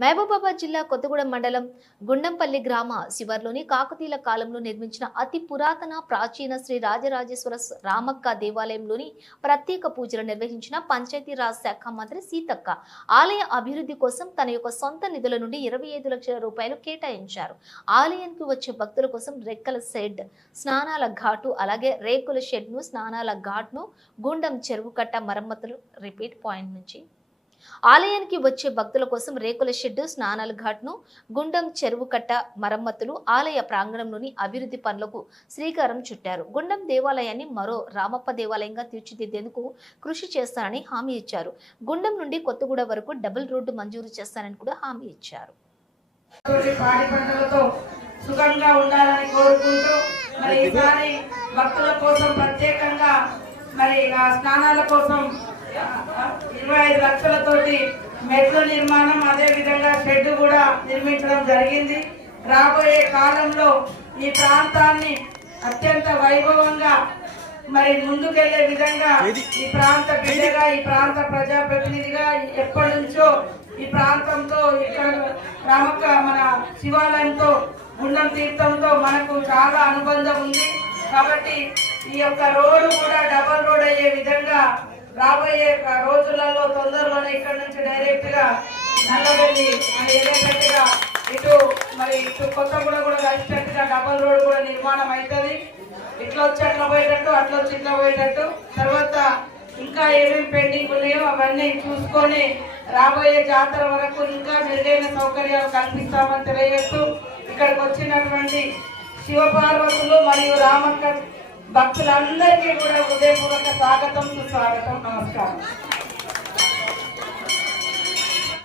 మహబూబాబాద్ జిల్లా కొత్తగూడెం మండలం గుండంపల్లి గ్రామ శివర్లోని కాకతీయుల కాలంలో నిర్మించిన అతి పురాతన ప్రాచీన శ్రీ రాజరాజేశ్వర రామక్క దేవాలయంలోని ప్రత్యేక పూజలు నిర్వహించిన పంచాయతీరాజ్ శాఖ మంత్రి సీతక్క ఆలయ అభివృద్ధి కోసం తన యొక్క సొంత నిధుల నుండి ఇరవై ఐదు లక్షల రూపాయలు కేటాయించారు. ఆలయానికి వచ్చే భక్తుల కోసం రెక్కల షెడ్ స్నానాల ఘాటు అలాగే రేకుల షెడ్ను స్నానాల ఘాట్ను గుండం చెరువు కట్ట మరమ్మతులు రిపీట్ పాయింట్ నుంచి ఆలయానికి వచ్చే భక్తుల కోసం రేకుల షెడ్డు స్నానాల ఘాట్ను గుండం చెరువు కట్ట మరమ్మతులు ఆలయ ప్రాంగణంలోని అభివృద్ధి పనులకు శ్రీకారం చుట్టారు. గుండం దేవాలయాన్ని మరో రామప్ప దేవాలయంగా తీర్చిదిద్దేందుకు కృషి చేస్తానని హామీ ఇచ్చారు. గుండం నుండి కొత్తగూడ వరకు డబుల్ రోడ్డు మంజూరు చేస్తానని కూడా హామీ ఇచ్చారు. సుఖంగా ఉండాలని కోరుకుంటూ మరి ఈసారి భక్తుల కోసం ప్రత్యేకంగా మరి స్నానాల కోసం లక్షలతోటి మెట్ల నిర్మాణం అదే విధంగా షెడ్ కూడా నిర్మించడం జరిగింది. రాబోయే కాలంలో ఈ ప్రాంతాన్ని అత్యంత వైభవంగా మరి ముందుకెళ్ళే విధంగా ఈ ప్రాంత బిడ్డగా ఈ ప్రాంత ప్రజాప్రతినిధిగా ఎప్పటి నుంచో ఈ ప్రాంతంతో ఇక్కడ రామక్క మన శివాలయంతో గుండం తీర్థంతో మనకు చాలా అనుబంధం ఉంది. కాబట్టి ఈ యొక్క రోడ్డు కూడా డబల్ రోడ్ రాబోయే రోజులలో తొందరలోనే ఇక్కడ నుంచి డైరెక్ట్గా నల్లబెల్లి మరి ఏదేటట్టుగా ఇటు మరి ఇటు కొత్తగూడ కూడా కలిసినట్టుగా డబల్ రోడ్ కూడా నిర్మాణం అవుతుంది ఇట్లా వచ్చి అట్లా పోయేటట్టు అట్లా వచ్చి ఇట్లా పోయేటట్టు. తర్వాత ఇంకా ఏమేమి పెండింగ్ ఉన్నాయో అవన్నీ చూసుకొని రాబోయే జాతర వరకు ఇంకా మెరుగైన సౌకర్యాలు కల్పిస్తామని తెలియజేస్తూ ఇక్కడికి వచ్చినటువంటి శివపార్వతులు మరియు రామక్క భక్తులందరికీ కూడా హృదయపూర్వక స్వాగతం సుస్వాగతం నమస్కారం.